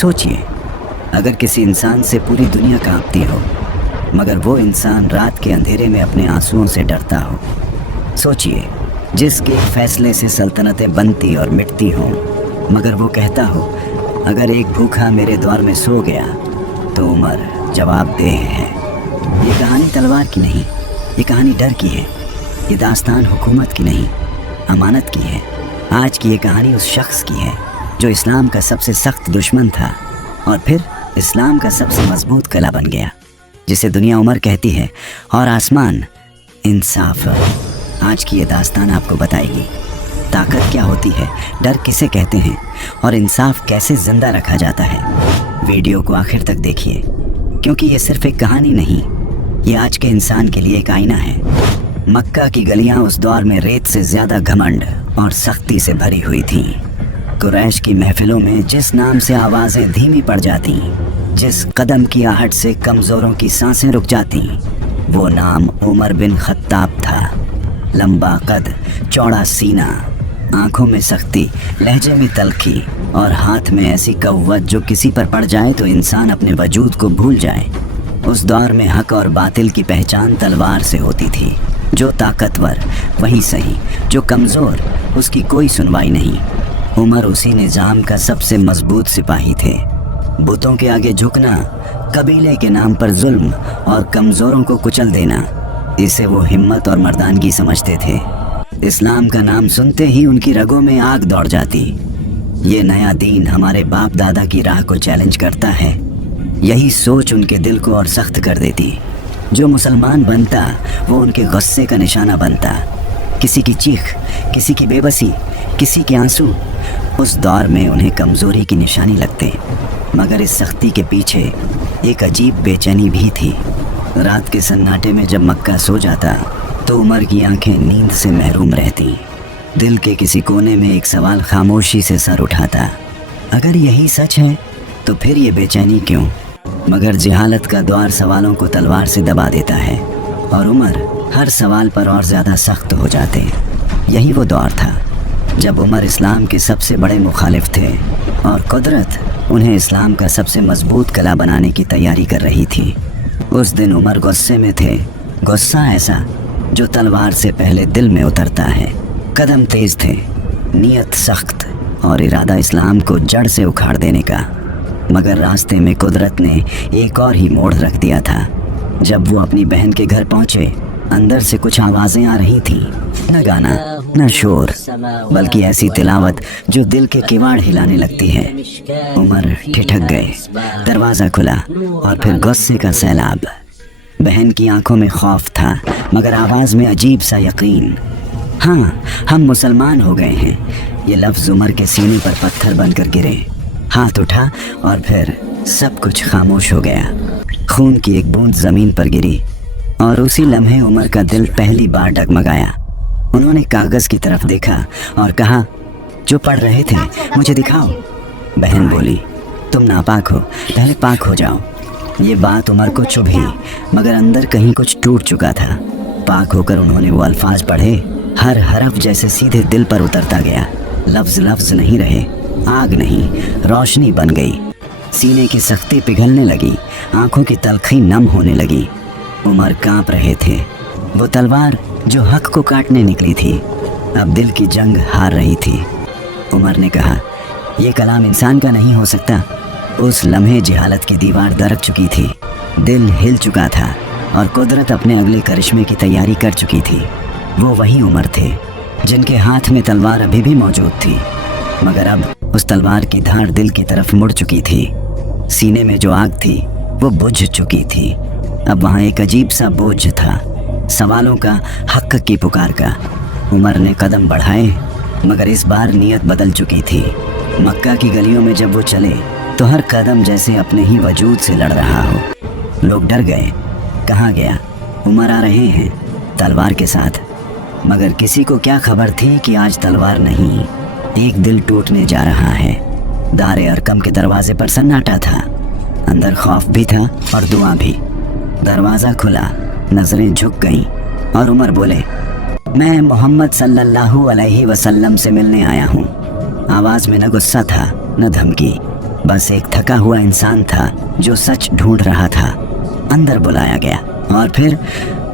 सोचिए, अगर किसी इंसान से पूरी दुनिया कांपती हो मगर वो इंसान रात के अंधेरे में अपने आंसुओं से डरता हो। सोचिए, जिसके फैसले से सल्तनतें बनती और मिटती हों मगर वो कहता हो, अगर एक भूखा मेरे द्वार में सो गया तो उमर जवाबदेह है। ये कहानी तलवार की नहीं, ये कहानी डर की है। ये दास्तान हुकूमत की नहीं, अमानत की है। आज की ये कहानी उस शख्स की है जो इस्लाम का सबसे सख्त दुश्मन था और फिर इस्लाम का सबसे मजबूत कला बन गया, जिसे दुनिया उमर कहती है और आसमान इंसाफ। आज की ये दास्तान आपको बताएगी ताकत क्या होती है, डर किसे कहते हैं और इंसाफ कैसे जिंदा रखा जाता है। वीडियो को आखिर तक देखिए, क्योंकि ये सिर्फ एक कहानी नहीं, ये आज के इंसान के लिए एक आईना है। मक्का की गलियां उस दौर में रेत से ज्यादा घमंड और सख्ती से भरी हुई थीं। कुरैश की महफिलों में जिस नाम से आवाज़ें धीमी पड़ जाती, जिस कदम की आहट से कमज़ोरों की सांसें रुक जाती, वो नाम उमर बिन खत्ताब था। लंबा कद, चौड़ा सीना, आंखों में सख्ती, लहजे में तलखी और हाथ में ऐसी कव्वत जो किसी पर पड़ जाए तो इंसान अपने वजूद को भूल जाए। उस दौर में हक और बातिल की पहचान तलवार से होती थी। जो ताकतवर वही सही, जो कमज़ोर उसकी कोई सुनवाई नहीं। उमर उसी निज़ाम का सबसे मजबूत सिपाही थे। बुतों के आगे झुकना, कबीले के नाम पर जुल्म और कमज़ोरों को कुचल देना, इसे वो हिम्मत और मर्दानगी समझते थे। इस्लाम का नाम सुनते ही उनकी रगों में आग दौड़ जाती। ये नया दीन हमारे बाप दादा की राह को चैलेंज करता है, यही सोच उनके दिल को और सख्त कर देती। जो मुसलमान बनता वो उनके गुस्से का निशाना बनता। किसी की चीख, किसी की बेबसी, किसी के आंसू, उस दौर में उन्हें कमज़ोरी की निशानी लगते। मगर इस सख्ती के पीछे एक अजीब बेचैनी भी थी। रात के सन्नाटे में जब मक्का सो जाता तो उमर की आंखें नींद से महरूम रहती। दिल के किसी कोने में एक सवाल खामोशी से सर उठाता, अगर यही सच है तो फिर ये बेचैनी क्यों? मगर जहालत का द्वार सवालों को तलवार से दबा देता है और उमर हर सवाल पर और ज़्यादा सख्त हो जाते। यही वो दौर था जब उमर इस्लाम के सबसे बड़े मुखालिफ थे और कुदरत उन्हें इस्लाम का सबसे मजबूत कला बनाने की तैयारी कर रही थी। उस दिन उमर गुस्से में थे, गुस्सा ऐसा जो तलवार से पहले दिल में उतरता है। कदम तेज थे, नीयत सख्त और इरादा इस्लाम को जड़ से उखाड़ देने का। मगर रास्ते में कुदरत ने एक और ही मोड़ रख दिया था। जब वो अपनी बहन के घर पहुंचे, अंदर से कुछ आवाज़ें आ रही थीं, न गाना न शोर, बल्कि ऐसी तिलावत जो दिल के किवाड़ हिलाने लगती है। उमर ठिठक गए। दरवाज़ा खुला और फिर गुस्से का सैलाब। बहन की आंखों में खौफ था मगर आवाज़ में अजीब सा यकीन। हाँ, हम मुसलमान हो गए हैं। ये लफ्ज़ उमर के सीने पर पत्थर बनकर गिरे। हाथ उठा और फिर सब कुछ खामोश हो गया। खून की एक बूंद ज़मीन पर गिरी और उसी लम्हे उमर का दिल पहली बार डगमगाया। उन्होंने कागज़ की तरफ देखा और कहा, जो पढ़ रहे थे मुझे दिखाओ। बहन बोली, तुम नापाक हो, पहले पाक हो जाओ। ये बात उमर को चुभी मगर अंदर कहीं कुछ टूट चुका था। पाक होकर उन्होंने वो अल्फाज पढ़े, हर हरफ जैसे सीधे दिल पर उतरता गया। लफ्ज़ लफ्ज़ नहीं रहे, आग नहीं, रोशनी बन गई। सीने की सख्ती पिघलने लगी, आंखों की तलखी नम होने लगी। उमर कांप रहे थे। वो तलवार जो हक को काटने निकली थी अब दिल की जंग हार रही थी। उमर ने कहा, ये कलाम इंसान का नहीं हो सकता। उस लम्हे जहालत की दीवार दरक चुकी थी, दिल हिल चुका था और कुदरत अपने अगले करिश्मे की तैयारी कर चुकी थी। वो वही उमर थे जिनके हाथ में तलवार अभी भी मौजूद थी, मगर अब उस तलवार की धार दिल की तरफ मुड़ चुकी थी। सीने में जो आग थी वो बुझ चुकी थी। अब वहाँ एक अजीब सा बोझ था, सवालों का, हक की पुकार का। उमर ने कदम बढ़ाए मगर इस बार नीयत बदल चुकी थी। मक्का की गलियों में जब वो चले तो हर कदम जैसे अपने ही वजूद से लड़ रहा हो। लोग डर गए, कहाँ गया? उमर आ रहे हैं तलवार के साथ। मगर किसी को क्या खबर थी कि आज तलवार नहीं, एक दिल टूटने जा रहा है। दारे अरकम के दरवाजे पर सन्नाटा था, अंदर खौफ भी था और दुआ भी। दरवाज़ा खुला, नजरें झुक गईं और उमर बोले, मैं मोहम्मद सल्लल्लाहु अलैहि वसल्लम से मिलने आया हूँ। आवाज़ में न गुस्सा था न धमकी, बस एक थका हुआ इंसान था जो सच ढूंढ रहा था। अंदर बुलाया गया और फिर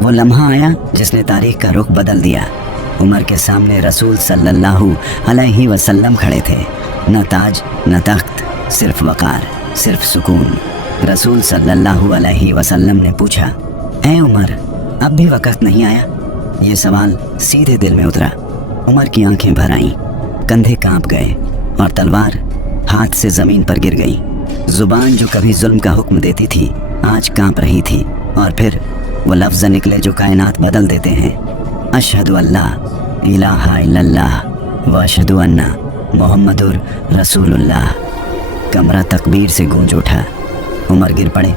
वो लम्हा आया जिसने तारीख का रुख बदल दिया। उमर के सामने रसूल सल्लल्लाहु अलैहि वसल्लम खड़े थे। न ताज न तख्त, सिर्फ वक़ार, सिर्फ सुकून। रसूल सल्लल्लाहु अलैहि वसल्लम ने पूछा, ऐ उमर, अब भी वक़्त नहीं आया? ये सवाल सीधे दिल में उतरा। उमर की आंखें भर आईं, कंधे कांप गए और तलवार हाथ से ज़मीन पर गिर गई। ज़ुबान जो कभी जुल्म का हुक्म देती थी आज कांप रही थी। और फिर वो लफ्ज़ निकले जो कायनात बदल देते हैं, अशहदु अल्ला इलाहा इल्लल्लाह व अशहदु अन्ना मुहम्मदुर रसूलुल्लाह। कमरा तकबीर से गूंज उठा। उमर गिर पड़े,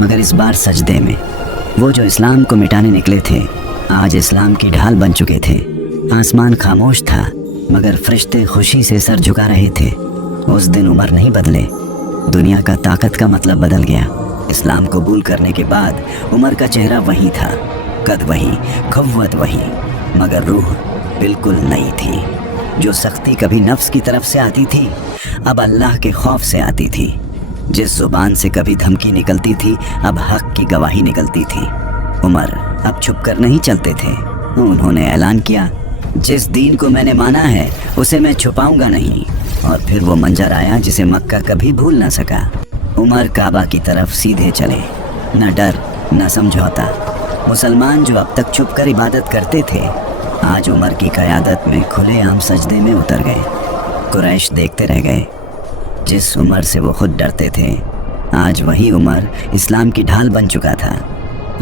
मगर इस बार सजदे में। वो जो इस्लाम को मिटाने निकले थे आज इस्लाम की ढाल बन चुके थे। आसमान खामोश था, मगर फरिश्ते खुशी से सर झुका रहे थे। उस दिन उमर नहीं बदले, दुनिया का ताकत का मतलब बदल गया। इस्लाम कबूल करने के बाद उमर का चेहरा वही था, कद वही, क़ुव्वत वही, मगर रूह बिल्कुल नई थी। जो सख्ती कभी नफ्स की तरफ से आती थी अब अल्लाह के खौफ से आती थी। जिस ज़ुबान से कभी धमकी निकलती थी अब हक की गवाही निकलती थी। उमर अब छुप कर नहीं चलते थे। उन्होंने ऐलान किया, जिस दीन को मैंने माना है उसे मैं छुपाऊंगा नहीं। और फिर वो मंजर आया जिसे मक्का कभी भूल ना सका। उमर काबा की तरफ सीधे चले, न डर न समझौता। मुसलमान जो अब तक छुप कर इबादत करते थे आज उमर की क़यादत में खुलेआम सजदे में उतर गए। कुरैश देखते रह गए। जिस उमर से वो खुद डरते थे आज वही उमर इस्लाम की ढाल बन चुका था।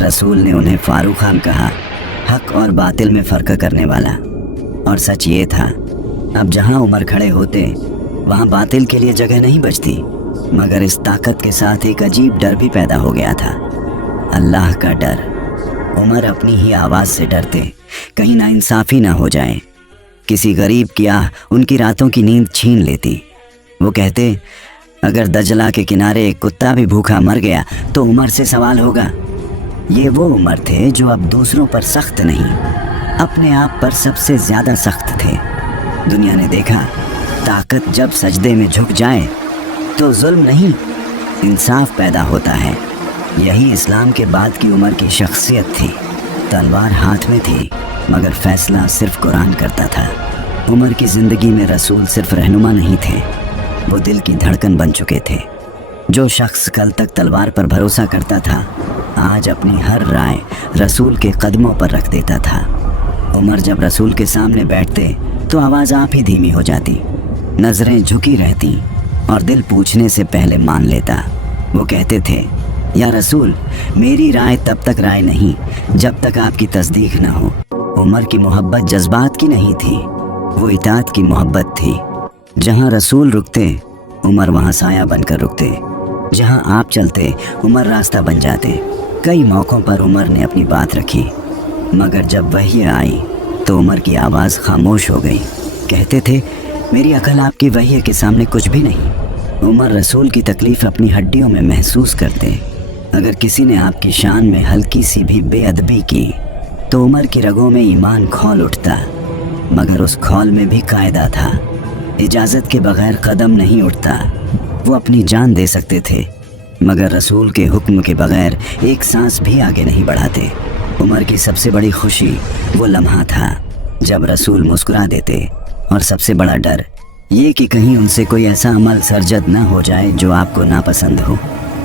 रसूल ने उन्हें फारूक खान कहा, हक और बातिल में फ़र्क करने वाला। और सच ये था, अब जहाँ उमर खड़े होते वहाँ बातिल के लिए जगह नहीं बचती। मगर इस ताकत के साथ एक अजीब डर भी पैदा हो गया था, अल्लाह का डर। उमर अपनी ही आवाज़ से डरते, कहीं नाइंसाफ़ी ना हो जाए। किसी गरीब की आह उनकी रातों की नींद छीन लेती। वो कहते, अगर दजला के किनारे एक कुत्ता भी भूखा मर गया तो उमर से सवाल होगा। ये वो उमर थे जो अब दूसरों पर सख्त नहीं, अपने आप पर सबसे ज़्यादा सख्त थे। दुनिया ने देखा, ताकत जब सजदे में झुक जाए तो जुल्म नहीं, इंसाफ पैदा होता है। यही इस्लाम के बाद की उमर की शख्सियत थी। तलवार हाथ में थी, मगर फैसला सिर्फ कुरान करता था। उमर की ज़िंदगी में रसूल सिर्फ रहनुमा नहीं थे, वो दिल की धड़कन बन चुके थे। जो शख्स कल तक तलवार पर भरोसा करता था आज अपनी हर राय रसूल के कदमों पर रख देता था। उमर जब रसूल के सामने बैठते तो आवाज़ आप ही धीमी हो जाती, नज़रें झुकी रहती और दिल पूछने से पहले मान लेता। वो कहते थे, या रसूल, मेरी राय तब तक राय नहीं जब तक आपकी तस्दीक न हो। उमर की मोहब्बत जज्बात की नहीं थी, वो इताअत की मोहब्बत थी। जहाँ रसूल रुकते उमर वहाँ साया बनकर रुकते, जहाँ आप चलते उमर रास्ता बन जाते। कई मौक़ों पर उमर ने अपनी बात रखी, मगर जब वही आई तो उमर की आवाज़ खामोश हो गई। कहते थे, मेरी अकल आपकी वही के सामने कुछ भी नहीं। उमर रसूल की तकलीफ़ अपनी हड्डियों में महसूस करते। अगर किसी ने आपकी शान में हल्की सी भी बेअदबी की तो उमर की रगों में ईमान खौल उठता, मगर उस खौल में भी कायदा था, इजाज़त के बगैर कदम नहीं उठता। वो अपनी जान दे सकते थे, मगर रसूल के हुक्म के बगैर एक सांस भी आगे नहीं बढ़ाते। उमर की सबसे बड़ी खुशी वो लम्हा था जब रसूल मुस्कुरा देते, और सबसे बड़ा डर ये कि कहीं उनसे कोई ऐसा अमल सरजद न हो जाए जो आपको नापसंद हो।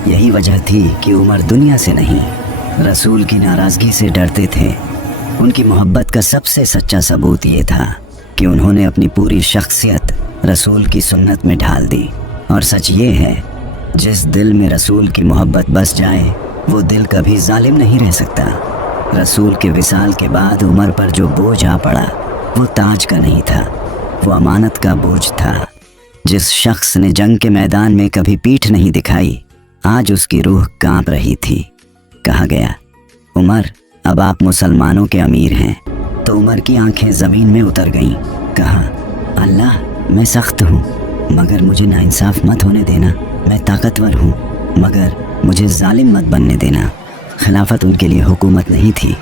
यही वजह थी कि उमर दुनिया से नहीं, रसूल की नाराज़गी से डरते थे। उनकी मोहब्बत का सबसे सच्चा सबूत ये था कि उन्होंने अपनी पूरी शख्सियत रसूल की सुन्नत में ढाल दी। और सच ये है, जिस दिल में रसूल की मोहब्बत बस जाए वो दिल कभी जालिम नहीं रह सकता। रसूल के विसाल के बाद उमर पर जो बोझ आ पड़ा वो ताज का नहीं था, वो अमानत का बोझ था। जिस शख्स ने जंग के मैदान में कभी पीठ नहीं दिखाई आज उसकी रूह कांप रही थी। कहा गया, उमर, अब आप मुसलमानों के अमीर हैं। तो उमर की आंखें ज़मीन में उतर गईं। कहा, अल्लाह, मैं सख्त हूँ मगर मुझे नाइंसाफ़ मत होने देना। मैं ताकतवर हूँ मगर मुझे जालिम मत बनने देना। खिलाफत उनके लिए हुकूमत नहीं थी,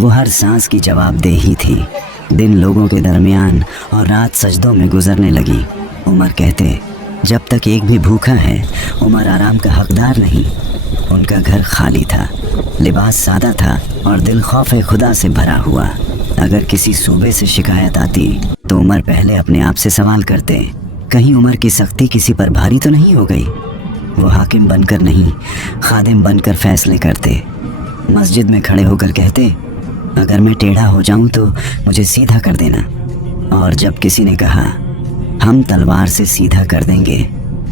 वो हर सांस की जवाबदेही थी। दिन लोगों के दरमियान और रात सजदों में गुजरने लगी। उमर कहते, जब तक एक भी भूखा है उमर आराम का हकदार नहीं। उनका घर खाली था, लिबास सादा था और दिल खौफ खुदा से भरा हुआ। अगर किसी सूबे से शिकायत आती तो उमर पहले अपने आप से सवाल करते, कहीं उमर की सख्ती किसी पर भारी तो नहीं हो गई। वो हाकिम बनकर नहीं, खादिम बनकर फैसले करते। मस्जिद में खड़े होकर कहते, अगर मैं टेढ़ा हो जाऊं तो मुझे सीधा कर देना। और जब किसी ने कहा हम तलवार से सीधा कर देंगे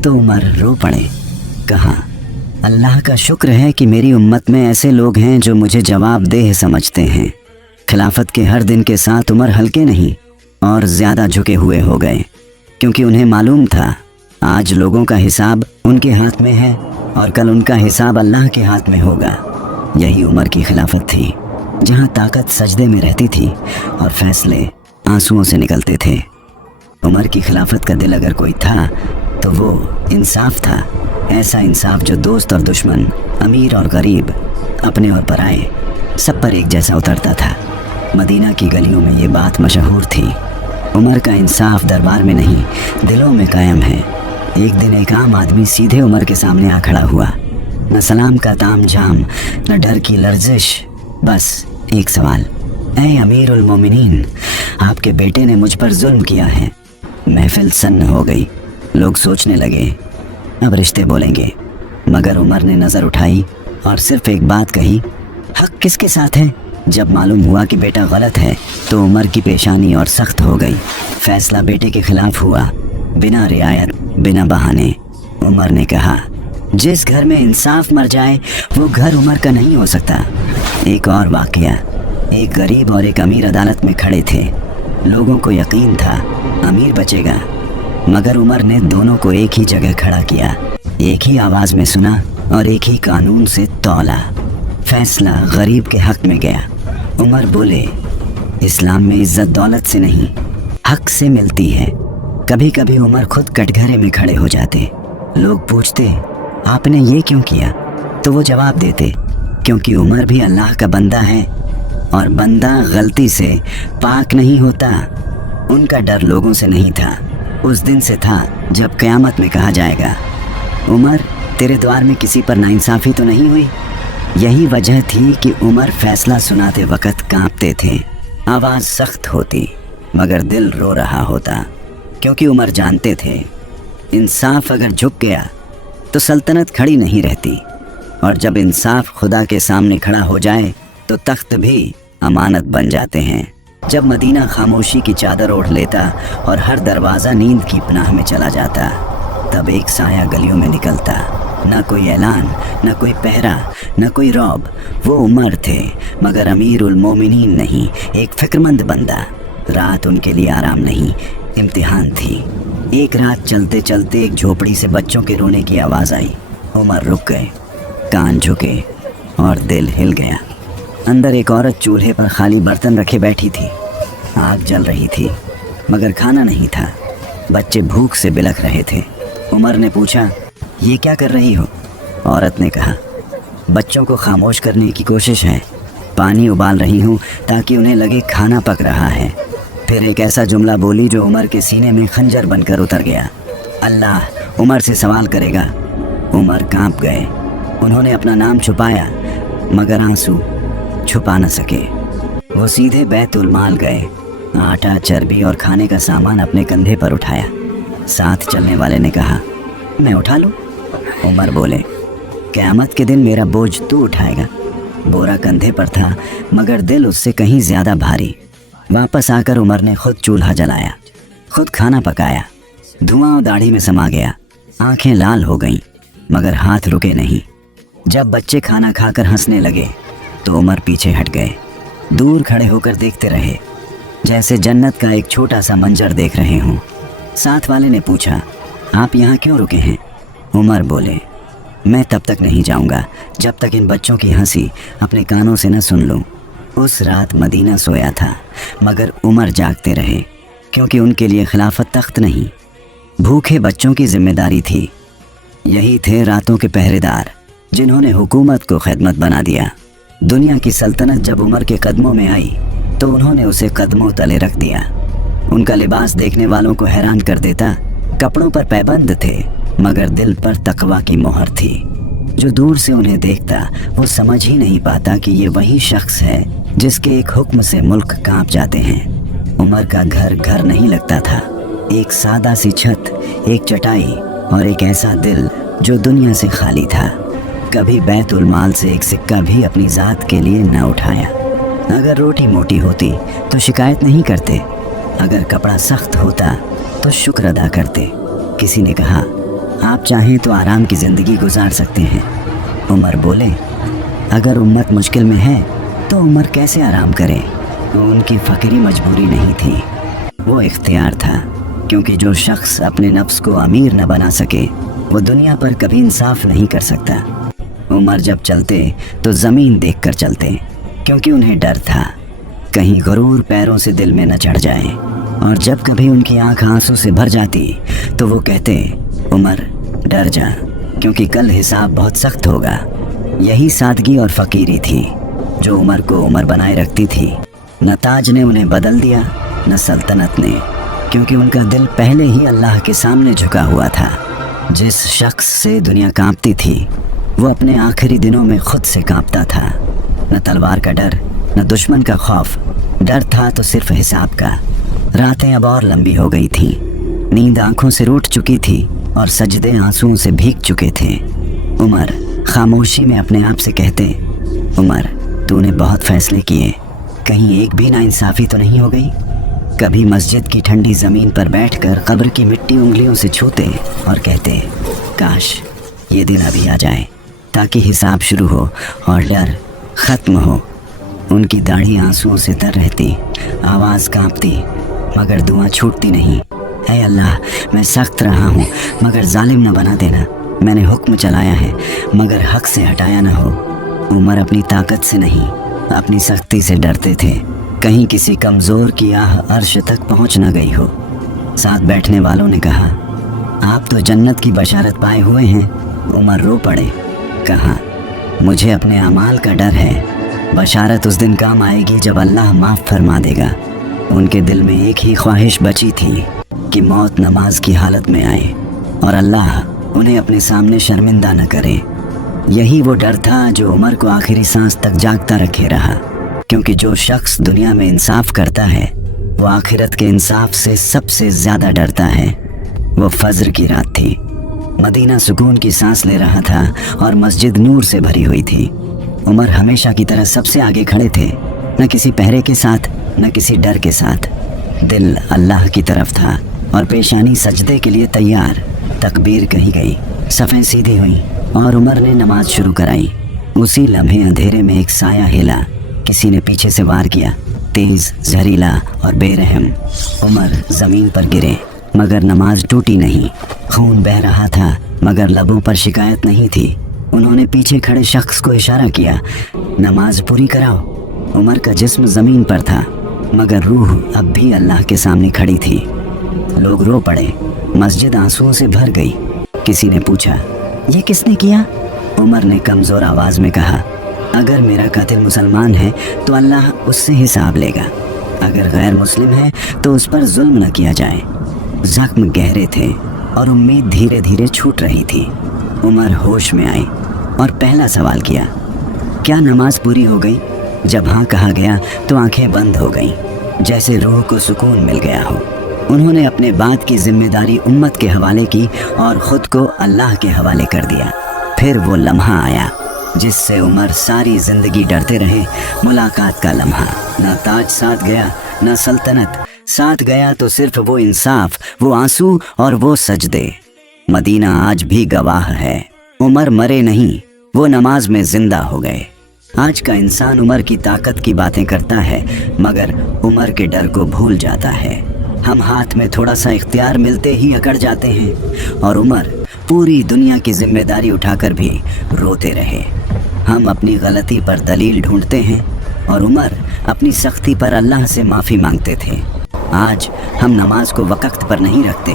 तो उमर रो पड़े। कहा, अल्लाह का शुक्र है कि मेरी उम्मत में ऐसे लोग हैं जो मुझे जवाबदेह समझते हैं। खिलाफत के हर दिन के साथ उमर हल्के नहीं और ज़्यादा झुके हुए हो गए, क्योंकि उन्हें मालूम था आज लोगों का हिसाब उनके हाथ में है और कल उनका हिसाब अल्लाह के हाथ में होगा। यही उमर की खिलाफत थी, जहाँ ताकत सजदे में रहती थी और फैसले आंसुओं से निकलते थे। उमर की खिलाफत का दिल अगर कोई था तो वो इंसाफ था। ऐसा इंसाफ जो दोस्त और दुश्मन, अमीर और गरीब, अपने और पराए, सब पर एक जैसा उतरता था। मदीना की गलियों में ये बात मशहूर थी, उमर का इंसाफ दरबार में नहीं दिलों में कायम है। एक दिन एक आम आदमी सीधे उमर के सामने आ खड़ा हुआ। न सलाम का ताम झाम, न डर की लर्जिश, बस एक सवाल, ऐ अमीरुल मोमिनीन, आपके बेटे ने मुझ पर जुल्म किया है। महफिल सन्न हो गई। लोग सोचने लगे अब रिश्ते बोलेंगे, मगर उमर ने नज़र उठाई और सिर्फ एक बात कही, हक किसके साथ है। जब मालूम हुआ कि बेटा गलत है तो उमर की पेशानी और सख्त हो गई। फैसला बेटे के खिलाफ हुआ, बिना रियायत, बिना बहाने। उमर ने कहा, जिस घर में इंसाफ मर जाए वो घर उमर का नहीं हो सकता। एक और वाकया, एक गरीब और एक अमीर अदालत में खड़े थे। लोगों को यकीन था अमीर बचेगा, मगर उमर ने दोनों को एक ही जगह खड़ा किया, एक ही आवाज़ में सुना और एक ही कानून से तौला। फैसला गरीब के हक में गया। उमर बोले, इस्लाम में इज्जत दौलत से नहीं, हक से मिलती है। कभी कभी उमर खुद कटघरे में खड़े हो जाते। लोग पूछते, आपने ये क्यों किया? तो वो जवाब देते, क्योंकि उमर भी अल्लाह का बंदा है और बंदा गलती से पाक नहीं होता। उनका डर लोगों से नहीं था, उस दिन से था जब क़यामत में कहा जाएगा, उमर तेरे द्वार में किसी पर नाइंसाफ़ी तो नहीं हुई। यही वजह थी कि उमर फैसला सुनाते वक़्त कांपते थे। आवाज़ सख्त होती मगर दिल रो रहा होता, क्योंकि उमर जानते थे इंसाफ अगर झुक गया तो सल्तनत खड़ी नहीं रहती, और जब इंसाफ खुदा के सामने खड़ा हो जाए तो तख्त भी अमानत बन जाते हैं। जब मदीना खामोशी की चादर ओढ़ लेता और हर दरवाज़ा नींद की पनाह में चला जाता, तब एक साया गलियों में निकलता। न कोई ऐलान, न कोई पहरा, न कोई रौब। वो उमर थे मगर अमीरुल मोमिनीन नहीं, एक फिक्रमंद बंदा। रात उनके लिए आराम नहीं, इम्तिहान थी। एक रात चलते चलते एक झोपड़ी से बच्चों के रोने की आवाज़ आई। उमर रुक गए, कान झुके और दिल हिल गया। अंदर एक औरत चूल्हे पर खाली बर्तन रखे बैठी थी। आग जल रही थी मगर खाना नहीं था। बच्चे भूख से बिलख रहे थे। उमर ने पूछा, ये क्या कर रही हो? औरत ने कहा, बच्चों को खामोश करने की कोशिश है। पानी उबाल रही हूँ ताकि उन्हें लगे खाना पक रहा है। फिर एक ऐसा जुमला बोली जो उमर के सीने में खंजर बनकर उतर गया, अल्लाह उमर से सवाल करेगा। उमर कांप गए। उन्होंने अपना नाम छुपाया मगर आंसू छुपा न सके। वो सीधे बैतुल माल गए। आटा, चर्बी और खाने का सामान अपने कंधे पर उठाया। साथ चलने वाले ने कहा, मैं उठा लूं? उमर बोले, क़यामत के दिन मेरा बोझ तू उठाएगा। बोरा कंधे पर था मगर दिल उससे कहीं ज़्यादा भारी। वापस आकर उमर ने खुद चूल्हा जलाया, खुद खाना पकाया। धुआं दाढ़ी में समा गया, आंखें लाल हो गईं मगर हाथ रुके नहीं। जब बच्चे खाना खाकर हंसने लगे तो उमर पीछे हट गए। दूर खड़े होकर देखते रहे, जैसे जन्नत का एक छोटा सा मंजर देख रहे हों। साथ वाले ने पूछा, आप यहाँ क्यों रुके हैं? उमर बोले, मैं तब तक नहीं जाऊँगा जब तक इन बच्चों की हंसी अपने कानों से न सुन लूँ। उस रात मदीना सोया था मगर उमर जागते रहे, क्योंकि उनके लिए खिलाफत तख्त नहीं, भूखे बच्चों की जिम्मेदारी थी। यही थे रातों के पहरेदार जिन्होंने हुकूमत को खिदमत बना दिया। दुनिया की सल्तनत जब उमर के कदमों में आई तो उन्होंने उसे कदमों तले रख दिया। उनका लिबास देखने वालों को हैरान कर देता। कपड़ों पर पैबंद थे मगर दिल पर तकवा की मोहर थी। जो दूर से उन्हें देखता वो समझ ही नहीं पाता कि ये वही शख्स है जिसके एक हुक्म से मुल्क कांप जाते हैं। उमर का घर घर नहीं लगता था। एक सादा सी छत, एक चटाई और एक ऐसा दिल जो दुनिया से खाली था। कभी बैतुल माल से एक सिक्का भी अपनी ज़ात के लिए न उठाया। अगर रोटी मोटी होती तो शिकायत नहीं करते, अगर कपड़ा सख्त होता तो शुक्र अदा करते। किसी ने कहा, आप चाहें तो आराम की ज़िंदगी गुजार सकते हैं। उमर बोले, अगर उम्मत मुश्किल में है तो उमर कैसे आराम करे। उनकी फ़कीरी मजबूरी नहीं थी, वो इख्तियार था, क्योंकि जो शख्स अपने नफ्स को अमीर न बना सके वो दुनिया पर कभी इंसाफ नहीं कर सकता। उमर जब चलते तो ज़मीन देखकर चलते, क्योंकि उन्हें डर था कहीं गुरूर पैरों से दिल में न चढ़ जाए। और जब कभी उनकी आंख आंसू से भर जाती तो वो कहते, उमर डर जा, क्योंकि कल हिसाब बहुत सख्त होगा। यही सादगी और फ़कीरी थी जो उमर को उमर बनाए रखती थी। न ताज ने उन्हें बदल दिया न सल्तनत ने, क्योंकि उनका दिल पहले ही अल्लाह के सामने झुका हुआ था। जिस शख्स से दुनिया कांपती थी वो अपने आखिरी दिनों में खुद से कांपता था। न तलवार का डर न दुश्मन का खौफ, डर था तो सिर्फ हिसाब का। रातें अब और लंबी हो गई थीं, नींद आंखों से रूठ चुकी थी और सजदे आंसुओं से भीग चुके थे। उमर खामोशी में अपने आप से कहते, उमर तूने बहुत फैसले किए, कहीं एक भी नाइंसाफ़ी तो नहीं हो गई। कभी मस्जिद की ठंडी ज़मीन पर बैठकर कब्र की मिट्टी उंगलियों से छूते और कहते, काश ये दिन अभी आ जाए ताकि हिसाब शुरू हो और डर ख़त्म हो। उनकी दाढ़ी आंसुओं से तर रहती, आवाज़ कांपती, मगर दुआ छूटती नहीं। ऐ अल्लाह, मैं सख्त रहा हूँ मगर जालिम न बना देना। मैंने हुक्म चलाया है मगर हक से हटाया न हो। उमर अपनी ताकत से नहीं अपनी सख्ती से डरते थे, कहीं किसी कमज़ोर की आह अर्श तक पहुँच न गई हो। साथ बैठने वालों ने कहा, आप तो जन्नत की बशारत पाए हुए हैं। उमर रो पड़े, कहा, मुझे अपने अमाल का डर है। बशारत उस दिन काम आएगी जब अल्लाह माफ़ फरमा देगा। उनके दिल में एक ही ख्वाहिश बची थी कि मौत नमाज की हालत में आए और अल्लाह उन्हें अपने सामने शर्मिंदा न करे। यही वो डर था जो उमर को आखिरी सांस तक जागता रखे रहा, क्योंकि जो शख्स दुनिया में इंसाफ करता है वो आखिरत के इंसाफ से सबसे ज़्यादा डरता है। वो फजर की रात थी, मदीना सुकून की सांस ले रहा था और मस्जिद नूर से भरी हुई थी। उमर हमेशा की तरह सबसे आगे खड़े थे, न किसी पहरे के साथ न किसी डर के साथ। दिल अल्लाह की तरफ था और पेशानी सजदे के लिए तैयार। तकबीर कही गई, सफ़ें सीधी हुई और उमर ने नमाज शुरू कराई। उसी लम्हे अंधेरे में एक साया हिला, किसी ने पीछे से वार किया, तेज, जहरीला और बेरहम। उमर ज़मीन पर गिरे मगर नमाज टूटी नहीं। खून बह रहा था मगर लबों पर शिकायत नहीं थी। उन्होंने पीछे खड़े शख्स को इशारा किया, नमाज पूरी कराओ। उमर का जिस्म ज़मीन पर था मगर रूह अब भी अल्लाह के सामने खड़ी थी। लोग रो पड़े, मस्जिद आंसुओं से भर गई। किसी ने पूछा, ये किसने किया? उमर ने कमज़ोर आवाज़ में कहा, अगर मेरा कातिल मुसलमान है तो अल्लाह उससे हिसाब लेगा, अगर गैर मुस्लिम है तो उस पर जुल्म न किया जाए। ज़ख्म गहरे थे और उम्मीद धीरे धीरे छूट रही थी। उमर होश में आए और पहला सवाल किया, क्या नमाज पूरी हो गई? जब हाँ कहा गया तो आंखें बंद हो गईं, जैसे रूह को सुकून मिल गया हो। उन्होंने अपने बात की जिम्मेदारी उम्मत के हवाले की और ख़ुद को अल्लाह के हवाले कर दिया। फिर वो लम्हा आया जिससे उमर सारी ज़िंदगी डरते रहे, मुलाकात का लम्हा। न ताज साथ गया न सल्तनत साथ गया, तो सिर्फ वो इंसाफ, वो आंसू और वो सजदे। मदीना आज भी गवाह है, उमर मरे नहीं, वो नमाज में जिंदा हो गए। आज का इंसान उमर की ताकत की बातें करता है मगर उमर के डर को भूल जाता है। हम हाथ में थोड़ा सा इख्तियार मिलते ही अकड़ जाते हैं और उमर पूरी दुनिया की जिम्मेदारी उठाकर भी रोते रहे। हम अपनी गलती पर दलील ढूंढते हैं और उमर अपनी सख्ती पर अल्लाह से माफ़ी मांगते थे। आज हम नमाज को वक्त पर नहीं रखते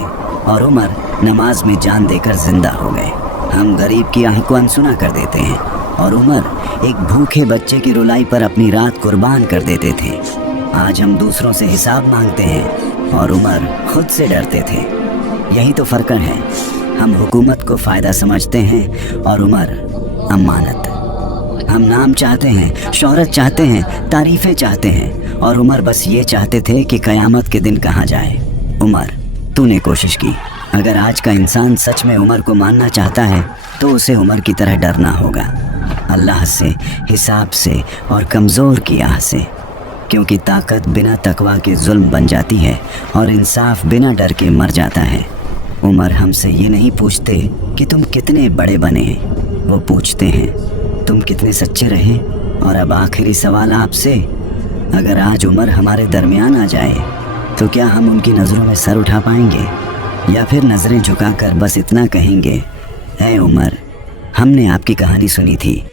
और उमर नमाज में जान देकर जिंदा हो गए। हम गरीब की आह को अनसुना कर देते हैं और उमर एक भूखे बच्चे की रुलाई पर अपनी रात कुर्बान कर देते थे। आज हम दूसरों से हिसाब मांगते हैं और उमर खुद से डरते थे। यही तो फ़र्क है। हम हुकूमत को फ़ायदा समझते हैं और उमर अमानत। हम नाम चाहते हैं, शोहरत चाहते हैं, तारीफ़ें चाहते हैं, और उमर बस ये चाहते थे कि क़यामत के दिन कहाँ जाए। उमर, तूने कोशिश की। अगर आज का इंसान सच में उमर को मानना चाहता है तो उसे उमर की तरह डरना होगा, अल्लाह से, हिसाब से और कमज़ोर की आह से। क्योंकि ताकत बिना तकवा के जुल्म बन जाती है और इंसाफ बिना डर के मर जाता है। उमर हमसे ये नहीं पूछते कि तुम कितने बड़े बने, वो पूछते हैं तुम कितने सच्चे रहे। और अब आखिरी सवाल आपसे, अगर आज उमर हमारे दरमियान आ जाए तो क्या हम उनकी नज़रों में सर उठा पाएंगे, या फिर नज़रें झुकाकर बस इतना कहेंगे, ऐ उमर, हमने आपकी कहानी सुनी थी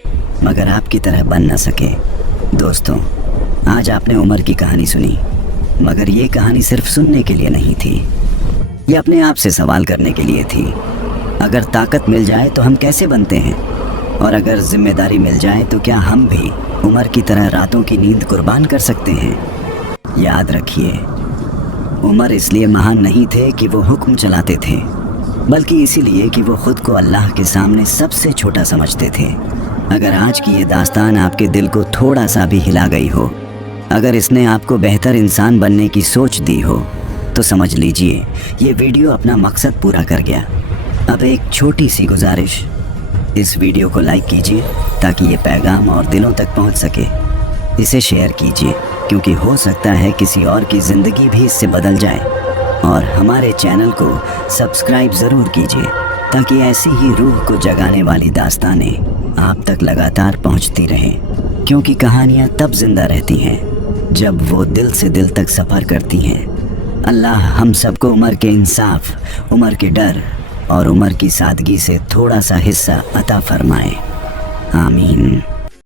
मगर आपकी तरह बन न सके। दोस्तों, आज आपने उमर की कहानी सुनी, मगर ये कहानी सिर्फ सुनने के लिए नहीं थी, ये अपने आप से सवाल करने के लिए थी। अगर ताकत मिल जाए तो हम कैसे बनते हैं, और अगर जिम्मेदारी मिल जाए तो क्या हम भी उमर की तरह रातों की नींद कुर्बान कर सकते हैं। याद रखिए, उमर इसलिए महान नहीं थे कि वो हुक्म चलाते थे, बल्कि इसीलिए कि वो खुद को अल्लाह के सामने सबसे छोटा समझते थे। अगर आज की ये दास्तान आपके दिल को थोड़ा सा भी हिला गई हो, अगर इसने आपको बेहतर इंसान बनने की सोच दी हो, तो समझ लीजिए ये वीडियो अपना मकसद पूरा कर गया। अब एक छोटी सी गुजारिश, इस वीडियो को लाइक कीजिए ताकि ये पैगाम और दिलों तक पहुंच सके। इसे शेयर कीजिए क्योंकि हो सकता है किसी और की ज़िंदगी भी इससे बदल जाए। और हमारे चैनल को सब्सक्राइब ज़रूर कीजिए ताकि ऐसी ही रूह को जगाने वाली दास्तानें आप तक लगातार पहुंचती रहें। क्योंकि कहानियाँ तब जिंदा रहती हैं जब वो दिल से दिल तक सफ़र करती हैं। अल्लाह हम सबको उमर के इंसाफ, उमर के डर और उमर की सादगी से थोड़ा सा हिस्सा अता फरमाए। आमीन।